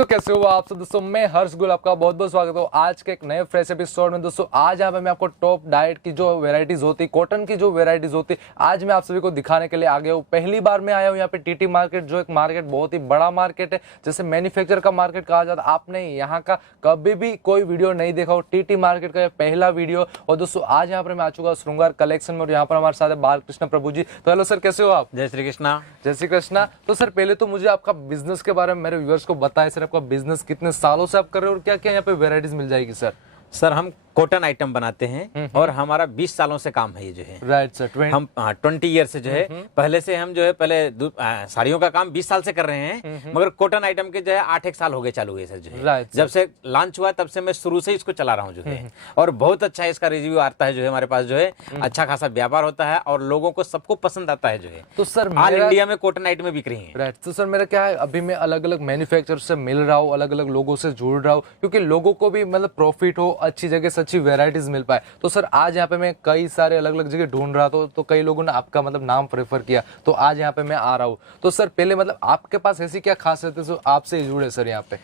दोस्तों कैसे हो आप सब। दोस्तों मैं हर्ष गुल आपका बहुत बहुत स्वागत है आज के एक नए फ्रेश एपिसोड में। दोस्तों आज यहाँ पे मैं आपको टॉप डाइट की जो वेराइटीज होती है, कॉटन की जो वेराइटीज होती है, आज मैं आप सभी को दिखाने के लिए आ गया हूँ। पहली बार मैं आया हूँ यहाँ पे टीटी मार्केट, जो एक मार्केट बहुत ही बड़ा मार्केट है, जैसे मैन्युफैक्चर का मार्केट कहा जाता है। आपने यहाँ का कभी भी कोई वीडियो नहीं देखा हो, टीटी मार्केट का पहला वीडियो। और दोस्तों आज यहाँ पर मैं आ चुका हूँ श्रृंगार कलेक्शन में, और यहाँ पर हमारे साथ है बालकृष्ण प्रभु जी। तो हेलो सर, कैसे हो आप? जय श्री कृष्णा। जय श्री कृष्णा। तो सर पहले तो मुझे आपका बिजनेस के बारे में मेरे व्यूअर्स को बताएं सर, आपका बिजनेस कितने सालों से आप कर रहे हो और क्या क्या यहाँ पे वेराइटीज मिल जाएगी सर? सर हम कॉटन आइटम बनाते हैं और हमारा 20 सालों से काम है ये जो है। Right sir. हम 20 ईयर से जो है पहले से हम जो है साड़ियों का काम 20 साल से कर रहे हैं, मगर कॉटन आइटम के जो है 8-1 साल हो गए चालू हुए सर जो है। Right, जब से लॉन्च हुआ तब से मैं शुरू से इसको चला रहा हूँ जो है, और बहुत अच्छा इसका रिव्यू आता है जो है। हमारे पास जो है अच्छा खासा व्यापार होता है और लोगों को सबको पसंद आता है जो है। तो सर ऑल इंडिया में कॉटन आइटम बिक रही है। राइट। तो सर मेरा क्या है, अभी मैं अलग अलग मैन्युफैक्चरर से मिल रहा हूँ, अलग अलग लोगों से जुड़ रहा हूँ, क्योंकि लोगों को भी मतलब प्रॉफिट हो, अच्छी जगह से अच्छी वेराइटीज मिल पाए। तो सर आज यहाँ पे मैं कई सारे अलग अलग जगह ढूंढ रहा था, तो कई लोगों ने आपका मतलब नाम प्रेफर किया, तो आज यहाँ पे मैं आ रहा हूँ। तो सर पहले मतलब आपके पास ऐसी क्या खासियत है जो आपसे जुड़े सर यहाँ पे?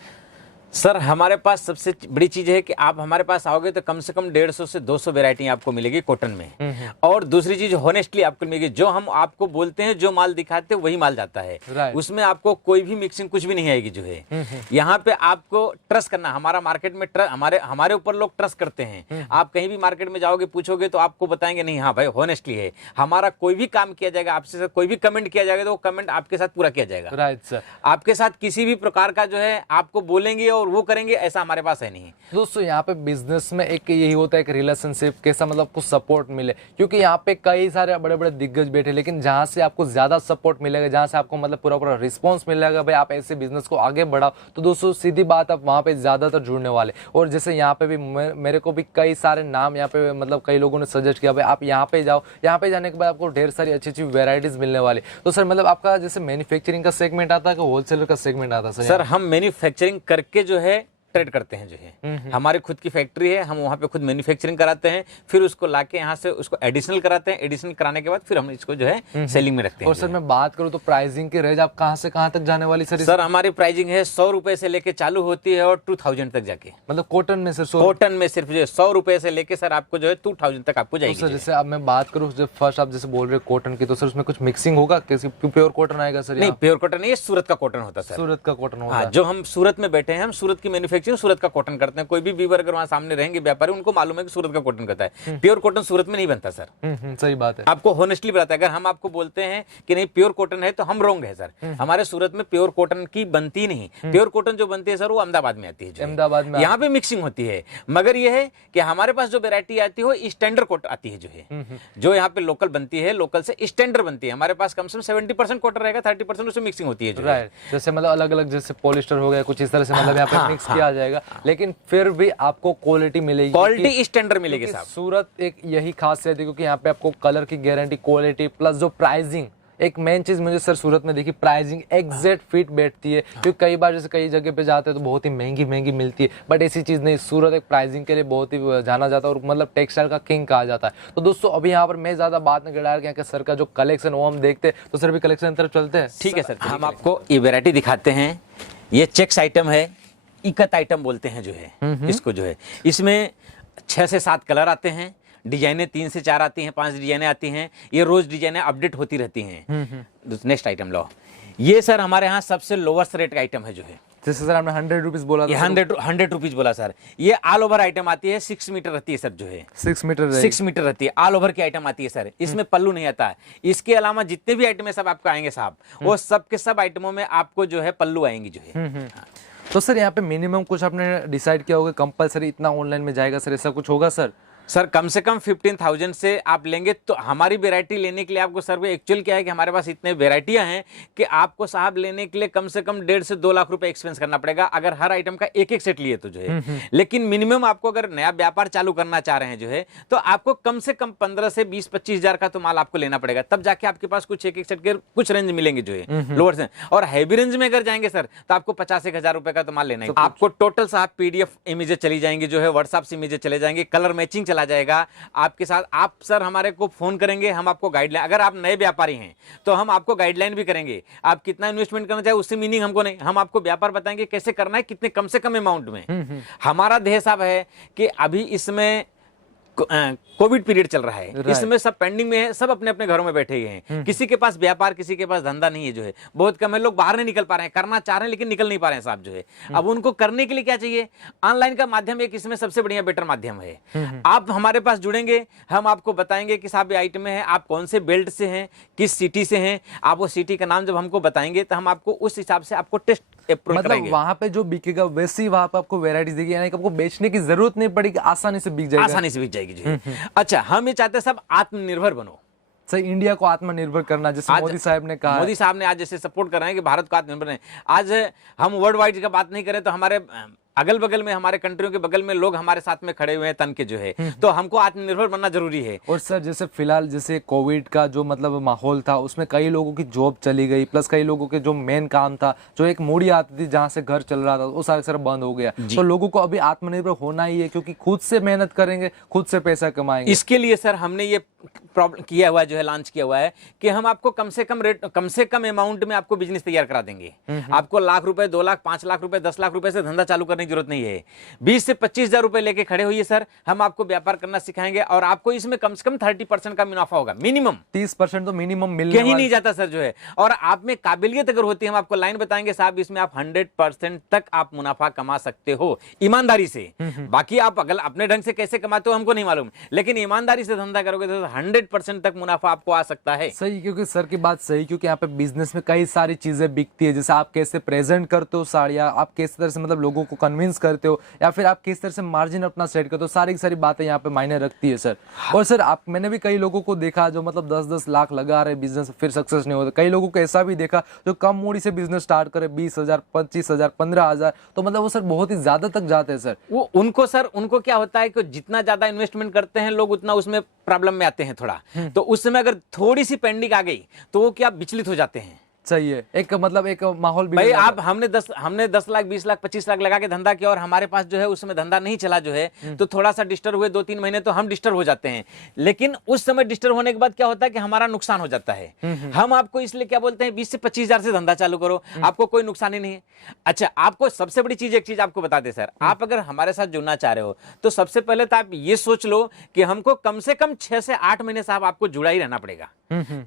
सर हमारे पास सबसे बड़ी चीज है कि आप हमारे पास आओगे तो कम से कम 150 से 200 वैरायटी आपको मिलेगी कॉटन में। और दूसरी चीज होनेस्टली आपको मिलेगी, जो हम आपको बोलते हैं, जो माल दिखाते हैं वही माल जाता है। उसमें आपको कोई भी मिक्सिंग कुछ भी नहीं आएगी जो है। यहाँ पे आपको ट्रस्ट करना, हमारा मार्केट में हमारे ऊपर लोग ट्रस्ट करते हैं। आप कहीं भी मार्केट में जाओगे, पूछोगे तो आपको बताएंगे नहीं हाँ भाई होनेस्टली है। हमारा कोई भी काम किया जाएगा, आपसे कोई भी कमेंट किया जाएगा तो वो कमेंट आपके साथ पूरा किया जाएगा। Right sir. आपके साथ किसी भी प्रकार का जो है आपको बोलेंगे और वो करेंगे, ऐसा हमारे पास है नहीं। दोस्तों यहाँ पे बिजनेस में एक यही होता है कि रिलेशनशिप कैसा, मतलब आपको सपोर्ट मिले, क्योंकि यहाँ पे कई सारे बड़े बड़े दिग्गज बैठे, लेकिन जहाँ से आपको ज्यादा सपोर्ट मिलेगा, जहाँ से आपको मतलब पूरा पूरा रिस्पॉन्स मिलेगा भाई आप ऐसे बिजनेस को आगे बढ़ाओ, तो दोस्तों सीधी बात आप वहाँ पे ज्यादातर जुड़ने वाले। और जैसे यहाँ पे भी मेरे को भी कई सारे नाम यहाँ पे मतलब कई लोगों ने सजेस्ट किया भाई आप यहाँ पे जाओ, यहाँ पे जाने के बाद आपको ढेर सारी अच्छी अच्छी वेराइटीज मिलने वाली। तो सर मतलब आपका जैसे मैन्युफैक्चरिंग का सेगमेंट आता है कि होलसेलर का सेगमेंट आता है? सर हम मैन्युफैक्चरिंग करके जो है ट्रेड करते हैं जो है। हमारी खुद की फैक्ट्री है, हम वहाँ पे खुद मैन्युफैक्चरिंग कराते हैं, फिर उसको लाके यहाँ से उसको एडिशनल कराते हैं। एडिशनल कराने के बाद फिर हम इसको जो है सेलिंग में रखते हैं। और सर मैं बात करूँ तो प्राइसिंग की रेंज आप कहाँ से कहाँ तक जाने वाली सर? सर हमारी प्राइसिंग है 100 रुपए से लेके चालू होती है और 2000 तक जाके। मतलब कॉटन में सर? कॉटन में सिर्फ जो 100 रुपए से लेके सर आपको जो है 2000 तक आपको जाएगी। सर जैसे अब मैं बात करूँ, जब फर्स्ट आप जैसे बोल रहे हो कॉटन की, तो सर उसमें कुछ मिक्सिंग होगा? कैसे प्योर कॉटन आएगा सर? नहीं प्योर कॉटन नहीं, सूरत का कॉटन होता है सर। सूरत का कॉटन होता है। जो हम सूरत में बैठे हैं, हम सूरत की मैन्युफैक्चरिंग सूरत का कॉटन करते हैं। कोई भी वीवर अगर वहाँ सामने रहेंगे व्यापारी, उनको मालूम है कि सूरत का कॉटन करता है। प्योर कॉटन सूरत में नहीं बनता सर। सही बात है। आपको होनेस्टली बताता है, अगर हम आपको बोलते हैं कि नहीं प्योर कॉटन है तो हम रॉन्ग है सर। हमारे सूरत में प्योर कॉटन की बनती नहीं। प्योर कॉटन जो बनती है सर वो अहमदाबाद में आती है। अहमदाबाद में यहाँ पे मिक्सिंग होती है, मगर ये है कि हमारे पास जो वेरायटी आती है वो स्टैंडर्ड कॉटन आती है जो है। जो यहाँ पे लोकल बनती है, लोकल से स्टैंडर्ड बनती है। हमारे पास कम से कम 70% कॉटन रहेगा, 30% उसमें मिक्सिंग होती है जो है। जैसे मतलब अलग अलग जैसे पॉलिस्टर हो गया कुछ इस तरह से, मतलब यहाँ पे मिक्स किया जाएगा, लेकिन फिर भी आपको क्वालिटी मिलेगी, क्वालिटी स्टैंडर्ड मिलेगी साहब। सूरत एक यही खासियत है, क्योंकि यहाँ पे आपको कलर की गारंटी, क्वालिटी प्लस जो प्राइसिंग, एक मेन चीज मुझे सर सूरत में देखी, प्राइसिंग एग्जैक्ट फिट बैठती है। क्योंकि कई बार जैसे कई जगह पे जाते हैं तो बहुत ही महंगी महंगी मिलती है, बट ऐसी चीज नहीं। सूरत एक प्राइसिंग के लिए बहुत ही जाना जाता है और मतलब टेक्सटाइल का किंग कहा जाता है। तो दोस्तों अभी यहाँ पर मैं ज्यादा बात नहीं कर रहा कि सर का जो कलेक्शन वो हम देखते हैं, तो सर भी कलेक्शन की तरफ चलते हैं। ठीक है सर, हम आपको ये वेरायटी दिखाते हैं। ये चेक्स आइटम है, इकत आइटम बोलते हैं जो है इसको जो है। इसमें 6 से 7 कलर आते हैं, डिजाइनें 3 से 4 आती हैं, 5 डिजाइनें आती हैं। ये रोज डिजाइनें अपडेट होती रहती हैं। नेक्स्ट आइटम लो, ये सर हमारे यहाँ सबसे लोवेस्ट रेट का आइटम है जो है। जैसे सर आपने 100 रुपीज बोला, 100 रुपीज बोला सर। ये ऑल ओवर आइटम आती है, 6 मीटर रहती है सर जो है। 6 मीटर रहती है, ऑल ओवर की आइटम आती है सर। इसमें पल्लू नहीं आता है। इसके अलावा जितने भी आइटम है सब आपको आएंगे साहब, वो सब के सब आइटमों में आपको जो है पल्लू आएंगी जो है। तो सर यहाँ पे मिनिमम कुछ आपने डिसाइड किया होगा, कंपलसरी इतना ऑनलाइन में जाएगा सर, ऐसा कुछ होगा सर? सर कम से कम 15,000 से आप लेंगे तो हमारी वेरायटी लेने के लिए आपको सर एक्चुअल क्या है कि हमारे पास इतने वेरायटियां हैं कि आपको साहब लेने के लिए कम से कम 1.5 से 2 लाख रुपए एक्सपेंस करना पड़ेगा, अगर हर आइटम का एक एक सेट लिए तो जो है। लेकिन मिनिमम आपको अगर नया व्यापार चालू करना चाह रहे हैं जो है, तो आपको कम से कम 15 से 20-25 हजार का तो माल आपको लेना पड़ेगा, तब जाके आपके पास कुछ एक एक सेट के कुछ रेंज मिलेंगे जो है लोअर से। और हैवी रेंज में अगर जाएंगे सर तो आपको 50-1 हजार रुपए का तो माल लेना है। आपको टोटल साहब PDF इमेजेस चली जाएंगी जो है, व्हाट्सएप से इमेजेस चले जाएंगे, कलर मैचिंग चला जाएगा आपके साथ। आप सर हमारे को फोन करेंगे, हम आपको गाइडलाइन, अगर आप नए व्यापारी हैं तो हम आपको गाइडलाइन भी करेंगे। आप कितना इन्वेस्टमेंट करना चाहिए उससे मीनिंग हमको नहीं, हम आपको व्यापार बताएंगे कैसे करना है, कितने कम से कम अमाउंट में। हमारा ध्येय साहब है कि अभी इसमें कोविड पीरियड चल रहा है, इसमें सब पेंडिंग में है, सब अपने अपने घरों में बैठे हुए हैं, किसी के पास व्यापार, किसी के पास धंधा नहीं है, जो है बहुत कम है। लोग बाहर नहीं निकल पा रहे हैं, करना चाह रहे हैं लेकिन निकल नहीं पा रहे हैं साहब, जो है अब उनको करने के लिए क्या चाहिए, ऑनलाइन का माध्यम एक इसमें सबसे बढ़िया बेटर माध्यम है। आप हमारे पास जुड़ेंगे, हम आपको बताएंगे कि साहब ये आइटम है, आप कौन से बेल्ट से हैं, किस सिटी से हैं, आप वो सिटी का नाम जब हमको बताएंगे तो हम आपको उस हिसाब से आपको टेस्ट मतलब वहां पे जो बिकेगा वैसे ही वहां पे आपको वेराइटीज देगी, यानी कि आपको बेचने की जरूरत नहीं पड़ेगी, आसानी से बिक जाएगा, आसानी से बिक जाएगी जी। अच्छा, हम ये चाहते हैं सब आत्मनिर्भर बनो। सही, इंडिया को आत्मनिर्भर करना, जैसे मोदी साहब ने कहा, मोदी साहब ने आज जैसे सपोर्ट कर रहे हैं कि भारत को आत्मनिर्भर है। आज हम वर्ल्ड वाइड का बात नहीं करें तो हमारे अगल बगल में, हमारे कंट्रियों के बगल में लोग हमारे साथ में खड़े हुए हैं तन के, जो है तो हमको आत्मनिर्भर बनना जरूरी है। और सर जैसे फिलहाल जैसे कोविड का जो मतलब माहौल था उसमें कई लोगों की जॉब चली गई, प्लस कई लोगों के जो मेन काम था, जो एक मूड़ी आती थी जहां से घर चल रहा था, वो सारा बंद हो गया। तो लोगों को अभी आत्मनिर्भर होना ही है, क्योंकि खुद से मेहनत करेंगे, खुद से पैसा कमाएंगे। इसके लिए सर हमने ये प्रॉब्लम किया हुआ है, जो है लॉन्च किया हुआ है कि हम आपको कम से कम रेट, कम से कम अमाउंट में आपको बिजनेस तैयार करा देंगे। आपको लाख रुपए, 2 लाख, 5 लाख रुपए, 10 लाख रुपए से धंधा चालू करने की जरूरत नहीं है। 20 से 25 हजार रुपए लेके खड़े होइए सर, हम आपको व्यापार करना सिखाएंगे और आपको इसमें कम से कम 30% का मुनाफा होगा, मिनिमम 30% तो मिनिमम मिलने कहीं नहीं जाता सर, जो है। और आप में काबिलियत अगर होती है, हम आपको लाइन बताएंगे साहब, इसमें आप 100% तक आप मुनाफा कमा सकते हो ईमानदारी से। बाकी आप अगर अपने ढंग से कैसे कमाते हो हमको नहीं मालूम, लेकिन ईमानदारी से धंधा करोगे तो 100% तक मुनाफा आपको आ सकता है। सही, क्योंकि सर की बात सही, क्योंकि यहाँ पे बिजनेस में कई सारी चीजें बिकती है, जैसे आप कैसे प्रेजेंट करते हो साड़ियाँ, आप किस तरह से मतलब लोगों को कन्विंस करते हो, या फिर आप किस तरह से मार्जिन अपना सेट करते हो, सारी की सारी बातें यहाँ पे मायने रखती है सर। और सर मैंने भी कई लोगों को देखा जो मतलब 10-10 लाख लगा रहे बिजनेस, फिर सक्सेस नहीं होता। कई लोगों को ऐसा भी देखा जो कम मूड़ी से बिजनेस स्टार्ट करे, 20,000, 25,000, 15,000, तो मतलब वो सर बहुत ही ज्यादा तक जाते हैं सर। वो उनको सर, उनको क्या होता है कि जितना ज्यादा इन्वेस्टमेंट करते हैं लोग, उतना उसमें प्रॉब्लम में आते हैं थोड़ा, तो उस समय अगर थोड़ी सी पेंडिंग आ गई तो वो क्या विचलित हो जाते हैं। सही है, एक मतलब एक माहौल भी भाई आप, हमने 10 लाख, 20 लाख, 25 लाख लगा के धंधा किया और हमारे पास जो है उस समय धंधा नहीं चला, जो है तो थोड़ा सा डिस्टर्ब हुए 2-3 महीने, तो हम डिस्टर्ब हो जाते हैं। लेकिन उस समय डिस्टर्ब होने के बाद क्या होता है कि हमारा नुकसान हो जाता है। हम आपको इसलिए क्या बोलते हैं, 20 से 25 हजार से धंधा चालू करो, आपको कोई नुकसान ही नहीं है। अच्छा, आपको सबसे बड़ी चीज, एक चीज आपको बता दे सर, आप अगर हमारे साथ जुड़ना चाह रहे हो तो सबसे पहले तो आप ये सोच लो कि हमको कम से कम 6 से 8 महीने साहब आपको जुड़ा ही रहना पड़ेगा,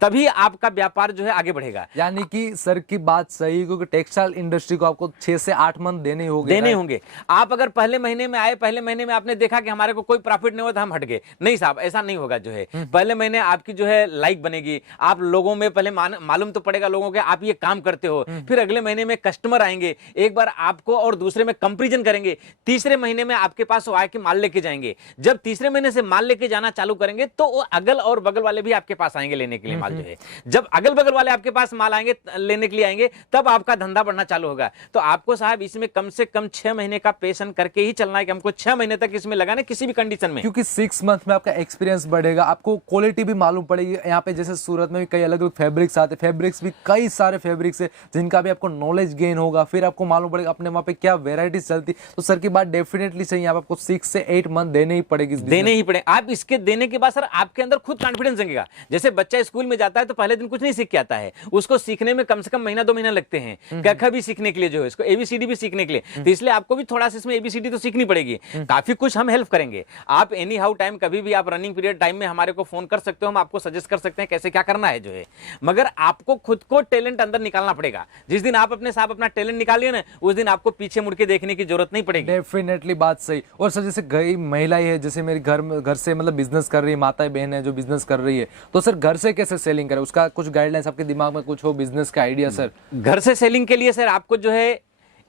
तभी आपका व्यापार जो है आगे बढ़ेगा। यानी कि सर की बात सही, क्योंकि टेक्सटाइल इंडस्ट्री को आपको 6 से 8 मंथ देने होंगे। आप अगर पहले महीने में आए, पहले महीने में आपने देखा कि हमारे को कोई प्रॉफिट नहीं होता, हम हट गए, नहीं साहब ऐसा नहीं होगा, जो है पहले महीने आपकी जो है लाइक बनेगी, आप लोगों में पहले मालूम तो पड़ेगा लोगों के आप ये काम करते हो, फिर अगले महीने में कस्टमर आएंगे, एक बार आपको और दूसरे में कंपैरिजन करेंगे, तीसरे महीने में आपके पास वो आके माल लेके जाएंगे। जब तीसरे महीने से माल लेके जाना चालू करेंगे तो वो अगल और बगल वाले भी आपके पास आएंगे लेने के लिए माल, जो है जब अगल बगल वाले आपके पास माल आएंगे लेने के लिए आएंगे, तब आपका धंधा बढ़ना चालू होगा। तो आपको साहब इसमें कम से कम 6 महीने का पेशन करके ही चलना है कि हमको 6 महीने तक इसमें लगाना किसी भी कंडीशन में, क्योंकि 6 मंथ में आपका एक्सपीरियंस बढ़ेगा, आपको क्वालिटी भी मालूम पड़ेगी। यहाँ पे जैसे सूरत में भी कई अलग अलग फैब्रिक्स आते हैं, फैब्रिक्स भी कई सारे फैब्रिक्स है जिनका भी आपको नॉलेज गेन होगा, फिर आपको मालूम पड़ेगा अपने वहाँ पे क्या वेराइटीज चलती। तो सर की बात डेफिनेटली सही है, आपको 6 से 8 मंथ देने ही पड़ेगी, देने ही पड़े। आप इसके देने के बाद सर आपके अंदर खुद कॉन्फिडेंस जगेगा। जैसे बच्चा स्कूल में जाता है तो पहले दिन कुछ नहीं सीख के आता है, उसको सीखने में कम से कम महीना 2 महीना लगते हैं, क भी सीखने के लिए, जो है इसको ABCD भी सीखने के लिए, तो इसलिए आपको भी थोड़ा सा इसमें ABCD तो सीखनी पड़ेगी। काफी कुछ हम हेल्प करेंगे। आप एनी हाउ टाइम, कभी भी आप रनिंग पीरियड टाइम में हमारे को फोन कर सकते हो, हम आपको सजेस्ट कर सकते हैं कैसे क्या करना है, जो है मगर आपको खुद को टैलेंट अंदर निकालना पड़ेगा। जिस दिन आप अपने साथ अपना टैलेंट निकालिए ना, उस दिन आपको पीछे मुड़ के देखने की जरूरत नहीं पड़ेगी। डेफिनेटली बात सही। और सर जैसे कई महिलाएं है, जैसे मेरे घर से मतलब बिजनेस कर रही है, माताएं बहन है जो बिजनेस कर रही है, तो सर घर से कैसे सेलिंग करें, उसका कुछ गाइडलाइंस आपके दिमाग में कुछ हो, बिजनेस का आइडिया सर? घर से सेलिंग के लिए सर आपको जो है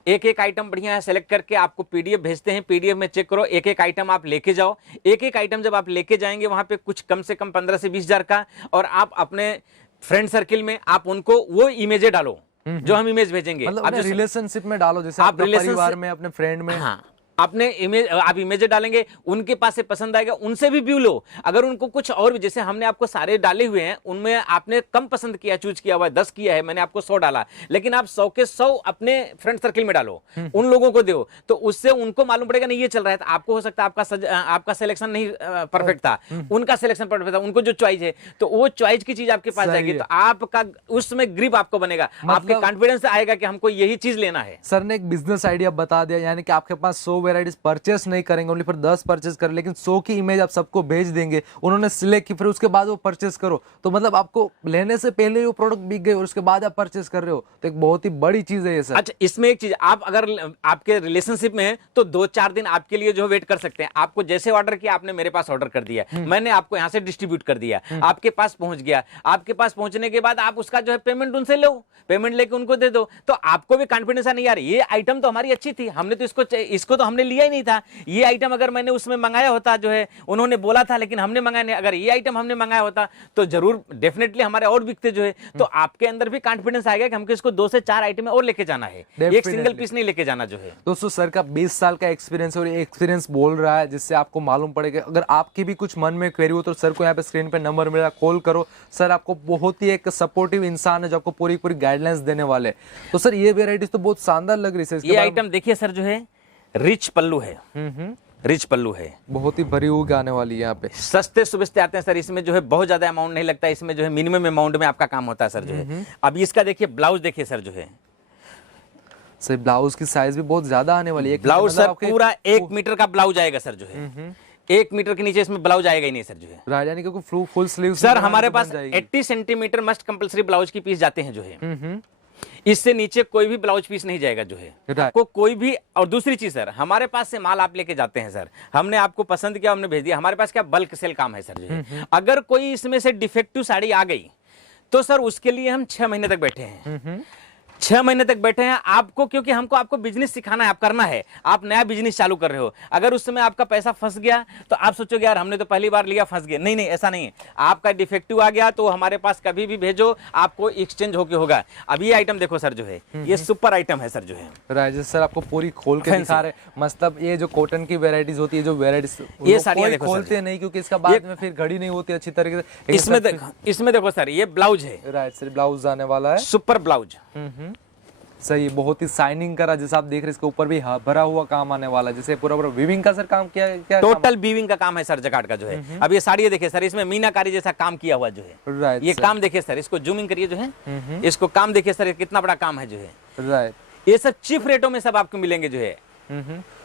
एक एक आइटम बढ़िया है सेलेक्ट करके आपको PDF भेजते हैं, PDF में चेक करो, एक एक आइटम आप लेके जाओ। एक एक आइटम जब आप लेके जाएंगे वहां पे कुछ कम से कम 15 से 20 हजार का, और आप अपने फ्रेंड सर्किल में आप उनको वो इमेजें डालो जो हम इमेज भेजेंगे। मतलब अपने रिलेशनशिप में डालो, जैसे आप परिवार में, अपने फ्रेंड में। हाँ, आपने इमेज, आप इमेज डालेंगे, उनके पास से पसंद आएगा, उनसे भी व्यू लो। अगर उनको कुछ और भी, जैसे हमने आपको सारे डाले हुए हैं, उनमें आपने कम पसंद किया, चूज किया हुआ है, 10 किया है, मैंने आपको 100 डाला, लेकिन आप 100 के 100 अपने फ्रेंड सर्किल में डालो, उन लोगों को दो, तो उससे उनको मालूम पड़ेगा नहीं ये चल रहा है। तो आपको हो सकता है आपका सिलेक्शन नहीं परफेक्ट था, उनका सिलेक्शन परफेक्ट था, उनको जो चॉइस है, तो वो चॉइस की चीज आपके पास जाएगी, तो आपका उसमें ग्रिप आपको बनेगा, आपके कॉन्फिडेंस आएगा कि हमको यही चीज लेना है। सर ने एक बिजनेस आइडिया बता दिया, यानी कि आपके पास 100 वेराइटीज परचेस नहीं करेंगे, ओनली फिर 10 परचेस करें, लेकिन 100 की इमेज आप सबको भेज देंगे, उन्होंने सिलेक्ट की, फिर उसके बाद वो परचेस करो, तो मतलब आपको लेने से पहले वो प्रोडक्ट बिक गए और उसके बाद आप परचेस कर रहे हो, तो एक बहुत ही बड़ी चीज है ये सर। अच्छा, इसमें एक चीज, आप अगर आपके रिलेशनशिप में है तो 2-4 दिन आपके लिए जो वेट कर सकते हैं। आपको जैसे ऑर्डर किया, आपने मेरे पास ऑर्डर कर दिया, मैंने आपको यहां से डिस्ट्रीब्यूट कर दिया, आपके पास पहुंच गया, आपके पास पहुंचने के बाद आप उसका जो है पेमेंट उनसे लो, पेमेंट लेके उनको दे दो, तो आपको भी कॉन्फिडेंस है, नहीं यार ये आइटम तो हमारी अच्छी थी, हमने तो इसको तो हमने लिया ही नहीं था, ये आइटम अगर मैंने उसमें मंगाया होता, जो है उन्होंने बोला था लेकिन हमने मंगाया नहीं, अगर ये आइटम हमने मंगाया होता तो जरूर डेफिनेटली हमारे और बिकते जो है। तो आपके अंदर भी कॉन्फिडेंस आएगा कि हमको इसको 2 से 4 आइटम और लेके जाना है, एक सिंगल पीस नहीं लेके जाना जो है। दोस्तों सर का 20 साल का एक्सपीरियंस और एक्सपीरियंस बोल रहा है, जिससे आपको मालूम पड़ेगा। अगर आपकी भी कुछ मन में क्वेरी हो तो सर को यहाँ पे स्क्रीन पे नंबर मिला, कॉल करो, सर आपको बहुत ही एक सपोर्टिव इंसान है जो आपको पूरी पूरी गाइडलाइंस देने वाले। तो सर ये वेराइटीज तो बहुत शानदार लग रही है। ये आइटम देखिए सर, जो है रिच पल्लू है, रिच पल्लू है, बहुत ही भरी हुई आने वाली है यहाँ पे। सस्ते सुबस्ते आते हैं सर, इसमें जो है बहुत ज्यादा अमाउंट नहीं लगता, इसमें जो है मिनिमम अमाउंट में आपका काम होता है सर जो है। अब इसका देखिए ब्लाउज, देखिए सर जो है, सर ब्लाउज की साइज भी बहुत ज्यादा आने वाली है। ब्लाउज सर पूरा 1 मीटर का ब्लाउज आएगा सर जो है, 1 मीटर के नीचे इसमें ब्लाउज आएगा ही नहीं सर जो है। यानी कि फुल स्लीव सर हमारे पास 80 सेंटीमीटर मस्ट कंपलसरी ब्लाउज की पीस जाते हैं जो है, इससे नीचे कोई भी ब्लाउज पीस नहीं जाएगा जो है आपको कोई भी। और दूसरी चीज सर, हमारे पास से माल आप लेके जाते हैं सर, हमने आपको पसंद किया, हमने भेज दिया, हमारे पास क्या बल्क सेल काम है सर जो है। अगर कोई इसमें से डिफेक्टिव साड़ी आ गई तो सर उसके लिए हम 6 महीने तक बैठे हैं, 6 महीने तक बैठे हैं आपको, क्योंकि हमको आपको बिजनेस सिखाना है, आप करना है, आप नया बिजनेस चालू कर रहे हो। अगर उस समय आपका पैसा फंस गया तो आप सोचोगे यार हमने तो पहली बार लिया, फंस गया। नहीं नहीं, ऐसा नहीं है, आपका डिफेक्टिव आ गया तो हमारे पास कभी भी भेजो, आपको एक्सचेंज होके होगा। अब ये आइटम देखो सर जो है, ये सुपर आइटम है सर जो है। राजेश सर आपको पूरी खोल के दिखा रहे, मतलब ये जो कॉटन की वेराइटीज होती है, जो वेराइटीज ये साड़ियां देखो खोलते नहीं, क्योंकि इसका बाद में फिर घड़ी नहीं होती अच्छी तरीके से। इसमें देखो सर, ये ब्लाउज है, राइट सर, ब्लाउज आने वाला है, सुपर ब्लाउज। सही, बहुत ही शाइनिंग करा, जैसे आप देख रहे हैं, इसके ऊपर भी भरा हुआ काम आने वाला है, जैसे पूरा पूरा वीविंग का सर काम किया, क्या टोटल वीविंग का काम है सर जकार्ड का जो है। अब ये साड़ी देखिए सर, इसमें मीनाकारी जैसा काम किया हुआ जो है, राइट। ये काम देखिए सर, इसको जूमिंग करिए जो है, इसको काम देखिए सर, कितना बड़ा काम है जो है। राइट, ये सब चीप रेटों में सब आपको मिलेंगे जो है,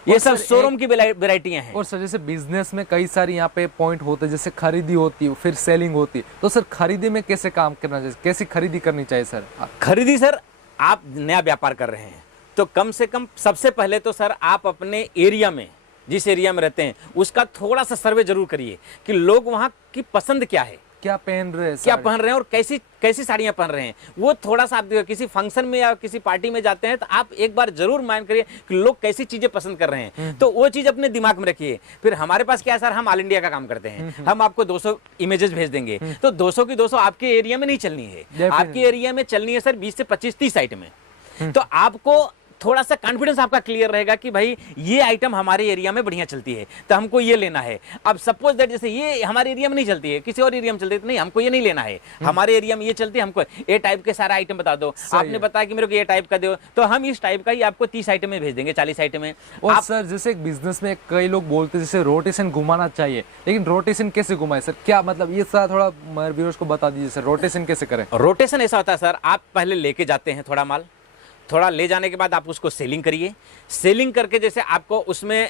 ये सब शोरूम की वेराइटियां हैं। और सर जैसे बिजनेस में कई सारी यहाँ पे पॉइंट होते हैं, जैसे खरीदी होती है, फिर सेलिंग होती है, तो सर खरीदी में कैसे काम करना चाहिए, कैसी खरीदी करनी चाहिए सर? खरीदी सर, आप नया व्यापार कर रहे हैं तो कम से कम सबसे पहले तो सर आप अपने एरिया में, जिस एरिया में रहते हैं, उसका थोड़ा सा सर्वे जरूर करिए कि लोग वहाँ की पसंद क्या है, क्या पहन रहे हैं, क्या पहन रहे हैं और कैसी कैसी साड़ियां पहन रहे हैं। वो थोड़ा सा आप किसी फंक्शन में या किसी पार्टी में जाते हैं तो आप एक बार जरूर माइंड करिए कि लोग कैसी चीजें पसंद कर रहे हैं, तो वो चीज अपने दिमाग में रखिए। फिर हमारे पास क्या है सर, हम ऑल इंडिया का काम करते हैं, हम आपको 200 इमेजेस भेज देंगे, तो 200 की 200 आपके एरिया में नहीं चलनी है, आपके एरिया में चलनी है सर 20 से 25-30 आइटमें। तो आपको थोड़ा सा कॉन्फिडेंस आपका क्लियर रहेगा कि भाई ये आइटम हमारे एरिया में बढ़िया चलती है तो हमको ये लेना है। अब सपोज दैट जैसे ये हमारे एरिया में नहीं चलती है, किसी और एरिया में चलती है, तो नहीं हमको ये नहीं लेना है, हमारे एरिया में ये चलती है, हमको ये टाइप के सारा आइटम बता दो। आपने बताया कि मेरे को ये टाइप का दो, तो हम इस टाइप का ही आपको 30 आइटम में भेज देंगे, 40 आइटम में। और सर जैसे एक बिजनेस में कई लोग बोलते हैं जैसे रोटेशन घुमाना चाहिए, लेकिन रोटेशन कैसे घुमाए सर, क्या मतलब ये सारा थोड़ा व्यूअर्स को बता दीजिए सर, रोटेशन कैसे करें? रोटेशन ऐसा होता है सर, आप पहले लेके जाते हैं थोड़ा माल, थोड़ा ले जाने के बाद आप उसको सेलिंग करिए, सेलिंग करके जैसे आपको उसमें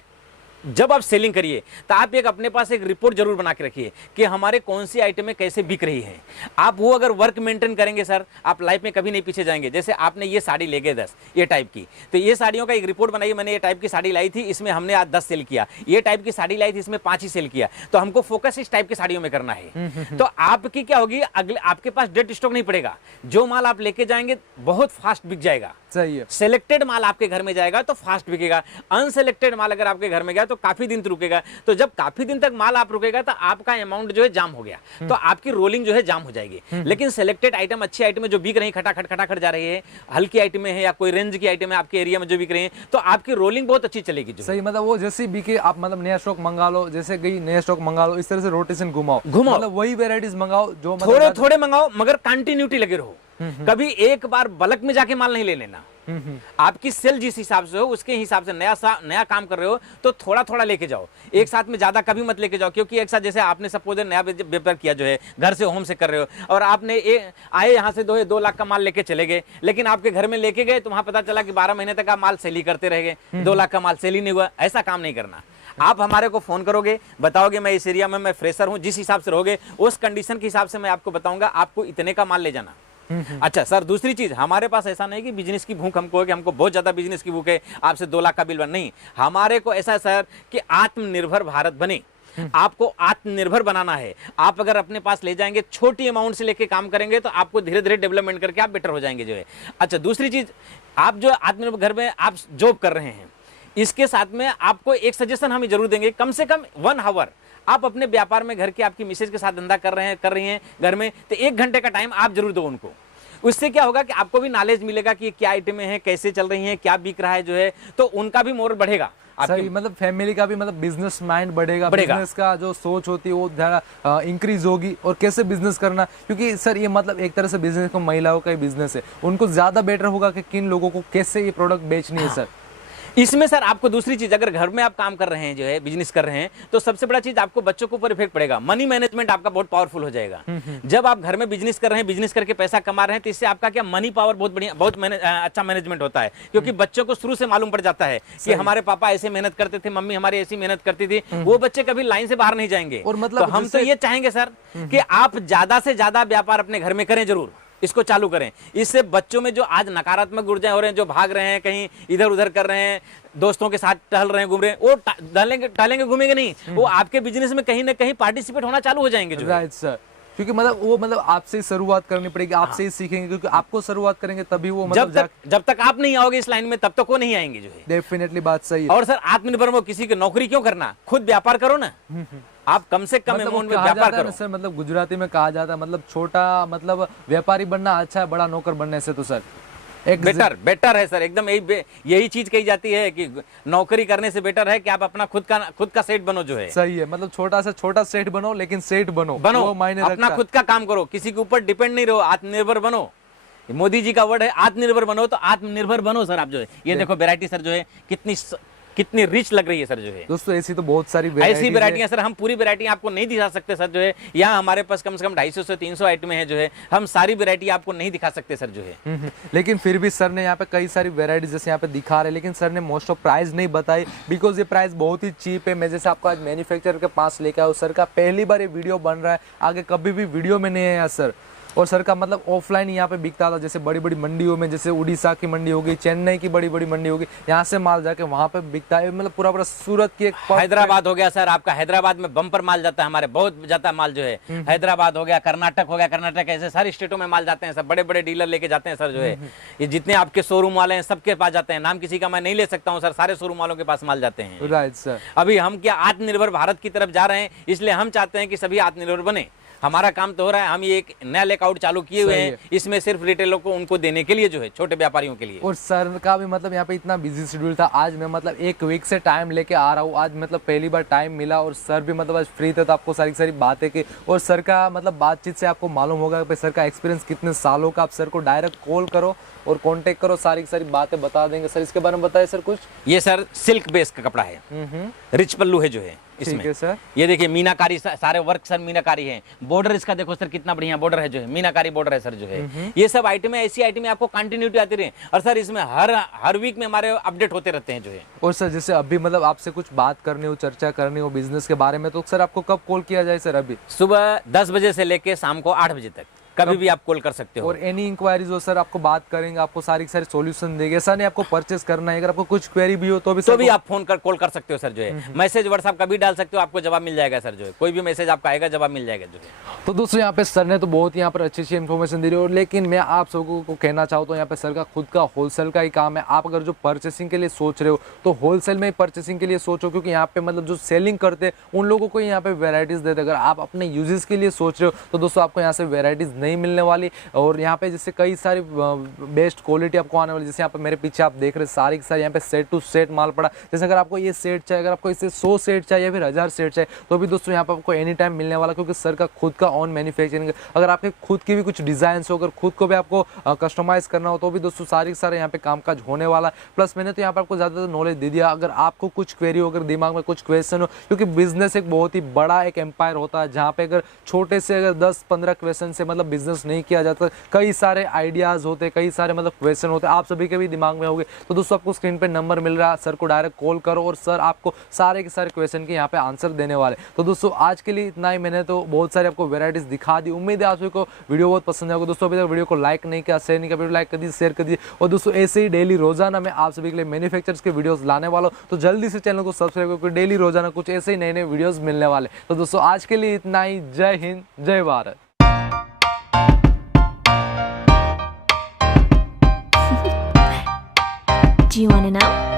जब आप सेलिंग करिए तो आप एक अपने पास एक रिपोर्ट जरूर बना के रखिए कि हमारे कौन सी आइटमें कैसे बिक रही है। आप वो अगर वर्क मेंटेन करेंगे सर, आप लाइफ में कभी नहीं पीछे जाएंगे। जैसे आपने ये साड़ी ले गए 10 ये टाइप की, तो ये साड़ियों का एक रिपोर्ट बनाइए, मैंने ये टाइप की साड़ी लाई थी, इसमें हमने आज 10 सेल किया, ये टाइप की साड़ी लाई थी, इसमें 5 ही सेल किया। तो हमको फोकस इस टाइप की साड़ियों में करना है। तो आपकी क्या होगी, अगले आपके पास डेड स्टॉक नहीं पड़ेगा, जो माल आप लेके जाएंगे बहुत फास्ट बिक जाएगा। सही है। सिलेक्टेड माल आपके घर में जाएगा तो फास्ट बिकेगा, अनसिलेक्टेड माल अगर आपके घर में गया तो काफी दिन तक रुकेगा। तो जब काफी दिन तक माल आप रुकेगा तो आपका अमाउंट जो है जाम हो गया, तो आपकी रोलिंग जो है जाम हो जाएगी। लेकिन सिलेक्टेड आइटम, अच्छी आइटम जो बिक रही है, खटाखट जा रही है, हल्की आइटम है या कोई रेंज की आइटम है आपके एरिया में जो बिक रही है, तो आपकी रोलिंग बहुत अच्छी चलेगी। सही, मतलब वो जैसे बिके आप मतलब नया स्टॉक मंगा लो, जैसे गई नया स्टॉक मंगा लो, इस तरह से रोटेशन घुमाओ, मतलब वही वेराइटीज मंगाओ जो थोड़े थोड़े मंगाओ, मगर कंटिन्यूटी लगे रहो। कभी एक बार बल्क में जाके माल नहीं ले लेना। आपकी सेल जिस हिसाब से हो उसके हिसाब से नया काम कर रहे हो तो थोड़ा थोड़ा लेके जाओ, एक साथ में ज्यादा कभी मत लेके जाओ। क्योंकि एक साथ जैसे आपने सपोज नया व्यापार किया जो है, घर से होम से कर रहे हो, और आपने आए यहाँ से 2 लाख का माल लेके चले गए, लेकिन आपके घर में लेके गए तो वहां पता चला कि 12 महीने तक आप माल सेल ही करते रह गए, 2 लाख का माल सेल ही नहीं हुआ। ऐसा काम नहीं करना। आप हमारे को फोन करोगे, बताओगे मैं इस एरिया में मैं फ्रेशर हूं, जिस हिसाब से रहोगे उस कंडीशन के हिसाब से मैं आपको बताऊंगा आपको इतने का माल ले जाना। अच्छा सर, दूसरी चीज, हमारे पास ऐसा नहीं कि बिजनेस की भूख हमको है कि हमको बहुत ज्यादा बिजनेस की भूख है, आपसे 2 लाख का बिल बन, नहीं। हमारे को ऐसा है सर कि आत्मनिर्भर भारत बने, आपको आत्मनिर्भर बनाना है। आप अगर अपने पास ले जाएंगे, छोटी अमाउंट से लेके काम करेंगे तो आपको धीरे धीरे डेवलपमेंट करके आप बेटर हो जाएंगे जो है। अच्छा, दूसरी चीज, आप जो आत्मनिर्भर घर में आप जॉब कर रहे हैं, इसके साथ में आपको एक सजेशन हम जरूर देंगे, कम से कम 1 आवर आप अपने व्यापार में, घर के आपकी मिसेज के साथ धंधा कर रही हैं घर में, तो 1 घंटे का टाइम आप जरूर दो उनको। उससे क्या होगा कि आपको भी नॉलेज मिलेगा कि क्या आइटमें हैं, कैसे चल रही हैं, क्या बिक रहा है जो है, तो उनका भी मोरल बढ़ेगा। सही, मतलब फैमिली का भी मतलब बिजनेस माइंड बढ़ेगा, बिजनेस का जो सोच होती है वो इंक्रीज होगी, और कैसे बिजनेस करना। क्योंकि सर ये मतलब एक तरह से बिजनेस को महिलाओं का ही बिजनेस है, उनको ज्यादा बेटर होगा कि किन लोगों को कैसे ये प्रोडक्ट बेचनी है। सर इसमें सर आपको दूसरी चीज, अगर घर में आप काम कर रहे हैं जो है, बिजनेस कर रहे हैं, तो सबसे बड़ा चीज आपको बच्चों के ऊपर इफेक्ट पड़ेगा। मनी मैनेजमेंट आपका बहुत पावरफुल हो जाएगा। जब आप घर में बिजनेस कर रहे हैं, बिजनेस करके पैसा कमा रहे हैं, तो इससे आपका क्या मनी पावर बहुत बढ़िया, बहुत अच्छा मैनेजमेंट होता है। क्योंकि बच्चों को शुरू से मालूम पड़ जाता है कि हमारे पापा ऐसे मेहनत करते थे, मम्मी हमारी ऐसी मेहनत करती थी, वो बच्चे कभी लाइन से बाहर नहीं जाएंगे। और मतलब हम तो ये चाहेंगे सर कि आप ज्यादा से ज्यादा व्यापार अपने घर में करें, जरूर इसको चालू करें। इससे बच्चों में जो आज नकारात्मक ऊर्जा हो रहे हैं, जो भाग रहे हैं, कहीं इधर उधर कर रहे हैं, दोस्तों के साथ टहल रहे हैं, घूम रहे हैं, वो टहलेंगे घूमेंगे नहीं, वो आपके बिजनेस में कहीं ना कहीं पार्टिसिपेट होना चालू हो जाएंगे। राइट सर, क्योंकि मतलब वो मतलब आपसे ही शुरुआत करनी पड़ेगी, आपसे ही सीखेंगे, क्योंकि आपको शुरुआत करेंगे तभी वो मतलब जब तक आप नहीं आओगे इस लाइन में, तब तक वो नहीं आएंगे जो है। डेफिनेटली बात सही है। और सर आत्मनिर्भर हो, किसी की नौकरी क्यों करना, खुद व्यापार करो ना। आप कम से कम अमाउंट में व्यापार करो। सर मतलब गुजराती में कहा जाता है, मतलब छोटा मतलब व्यापारी बनना अच्छा है बड़ा नौकर बनने से। तो सर एक बेटर है सर, एकदम यही चीज कही जाती है कि नौकरी करने से बेटर है कि आप अपना खुद का सेठ बनो जो है। सही है, मतलब छोटा से छोटा सेठ बनो, लेकिन सेठ बनो अपना खुद का काम करो, किसी के ऊपर डिपेंड नहीं रहो, आत्मनिर्भर बनो। मोदी जी का वर्ड है आत्मनिर्भर बनो, तो आत्मनिर्भर बनो सर आप जो है। ये देखो वैरायटी सर जो है कितनी रिच लग रही है सर जो है। दोस्तों ऐसी तो बहुत सारी ऐसी वैरायटियां सर, हम पूरी वैरायटी आपको नहीं दिखा सकते सर जो है। यहाँ हमारे पास कम से कम 250 से 300 आइटमें हैं जो है, हम सारी वैरायटी आपको नहीं दिखा सकते सर जो है। लेकिन फिर भी सर ने यहाँ पे कई सारी वैरायटी जैसे यहाँ पे दिखा रहे हैं, लेकिन सर ने मोस्ट ऑफ प्राइस नहीं बताई, बिकॉज ये प्राइस बहुत ही चीप है। मैं जैसे आपको आज मैन्युफैक्चरर के पास लेके आया हूँ, सर का पहली बार ये वीडियो बन रहा है, आगे कभी भी वीडियो में नहीं आया सर। और सर का मतलब ऑफलाइन यहाँ पे बिकता था, जैसे बड़ी बड़ी मंडियों में, जैसे उड़ीसा की मंडी होगी, चेन्नई की बड़ी बड़ी मंडी होगी, यहाँ से माल जाके वहाँ पे बिकता है। मतलब पूरा सूरत की एक हैदराबाद हो गया सर आपका, हैदराबाद में बम्पर माल जाता है, हमारे बहुत जाता है माल जो है। हैदराबाद हो गया, कर्नाटक हो गया, कर्नाटक ऐसे सारी स्टेटों में माल जाते हैं सर, बड़े बड़े डीलर लेके जाते हैं सर जो है। ये जितने आपके शोरूम वाले हैं सबके पास जाते हैं, नाम किसी का मैं नहीं ले सकता हूँ सर, सारे शोरूम वालों के पास माल जाते हैं। राइट सर, अभी हम क्या आत्मनिर्भर भारत की तरफ जा रहे हैं, इसलिए हम चाहते हैं कि सभी आत्मनिर्भर बने। हमारा काम तो हो रहा है, हम ये एक नया लेकआउट चालू किए हुए हैं, इसमें सिर्फ रिटेलर को उनको देने के लिए जो है, छोटे व्यापारियों के लिए। और सर का भी मतलब यहाँ पे इतना बिजी शेड्यूल था, आज मैं मतलब 1 वीक से टाइम लेके आ रहा हूँ, आज मतलब पहली बार टाइम मिला, और सर भी मतलब आज फ्री थे तो आपको सारी सारी बातें की। और सर का मतलब बातचीत से आपको मालूम होगा कि सर का एक्सपीरियंस कितने सालों का। आप सर को डायरेक्ट कॉल करो और कांटेक्ट करो, सारी सारी बातें बता देंगे। सर इसके बारे में बताइए सर कुछ। ये सर सिल्क बेस का कपड़ा है, रिच पल्लू है जो है इसमें। ठीक है सर, ये देखिए मीनाकारी, सारे वर्क सर मीनाकारी है। बॉर्डर इसका देखो सर कितना बढ़िया बॉर्डर है जो है, मीनाकारी बॉर्डर है सर जो है। ये सब आइटमें, ऐसी आइटमें आपको कंटिन्यूटी आती रहे, और सर इसमें हर वीक में हमारे अपडेट होते रहते हैं जो है। और सर जैसे अभी मतलब आपसे कुछ बात करनी हो, चर्चा करनी हो बिजनेस के बारे में, तो सर आपको कब कॉल किया जाए सर? अभी सुबह 10 बजे से लेके शाम को 8 बजे तक। कभी भी आप कॉल कर सकते हो। और एनी इंक्वायरीज हो सर, आपको बात करेंगे, आपको सारी की सारी सॉल्यूशन देंगे। ऐसा नहीं आपको परचेस करना है, अगर आपको कुछ क्वेरी भी हो तो भी तो सर भी आप फोन कर कॉल कर सकते हो सर, जो है मैसेज व्हाट्सएप कभी डाल सकते हो, आपको जवाब मिल जाएगा सर, जो है कोई भी मैसेज आपका आएगा जवाब मिल जाएगा जो है। तो दोस्तों यहाँ पे सर ने तो बहुत यहाँ पर अच्छी अच्छी इन्फॉर्मेशन दी रही है, लेकिन मैं आप सबको को कहना चाहता हूँ यहाँ पे सर का खुद का होलसेल का ही काम है। आप अगर जो परचेसिंग के लिए सोच रहे हो तो होलसेल में ही परचेसिंग के लिए सोचो, क्योंकि यहाँ पे मतलब जो सेलिंग करते हैं उन लोगों को यहाँ पे वेराइटीज देते। अगर आप अपने यूजेस के लिए सोच रहे हो तो दोस्तों आपको यहाँ से वेराइटीज नहीं मिलने वाली। और यहाँ पे जैसे कई सारी बेस्ट क्वालिटी आपको आने वाली, जैसे यहाँ पे मेरे पीछे आप देख रहे हैं सारी की सारी यहाँ पे सेट टू सेट माल पड़ा। जैसे अगर आपको ये सेट चाहिए, अगर आपको इससे 100 सेट चाहिए या फिर 1000 सेट चाहिए तो भी दोस्तों यहाँ पे आपको एनी टाइम मिलने वाला, क्योंकि सर का खुद का ऑन मैन्युफैक्चरिंग। अगर आपके खुद की भी कुछ डिजाइन हो, अगर खुद को भी आपको कस्टमाइज करना हो तो भी दोस्तों सारी सारे यहाँ पे कामकाज होने वाला है। प्लस मैंने तो यहाँ पे आपको ज़्यादातर नॉलेज दे दिया। अगर आपको कुछ क्वेरी हो, अगर दिमाग में कुछ क्वेश्चन हो, क्योंकि बिजनेस एक बहुत ही बड़ा एक एम्पायर होता है, जहाँ पे अगर छोटे से अगर 10-15 क्वेश्चन से मतलब बिजनेस नहीं किया जाता, कई सारे आइडियाज होते, कई सारे मतलब क्वेश्चन होते, आप सभी के भी दिमाग में होंगे। तो दोस्तों आपको स्क्रीन पे नंबर मिल रहा है, सर को डायरेक्ट कॉल करो और सर आपको सारे के सारे क्वेश्चन के यहाँ पे आंसर देने वाले। तो दोस्तों आज के लिए इतना ही, मैंने तो बहुत सारी आपको वेराइटीज दिखा दी। उम्मीद है आप सभी को वीडियो बहुत पसंद आएगा। दोस्तों अभी तक वीडियो को लाइक नहीं किया, शेयर नहीं किया, वीडियो लाइक कर दीजिए, शेयर कर दीजिए। और दोस्तों ऐसे ही डेली रोजाना मैं आप सभी के लिए मैन्युफैक्चरर्स के वीडियोस लाने वाला हूँ, तो जल्दी से चैनल को सब्सक्राइब करके डेली रोजाना कुछ ऐसे ही नए नए वीडियोस मिलने वाले। तो दोस्तों आज के लिए इतना ही। जय हिंद, जय Bharat. Do you want to know?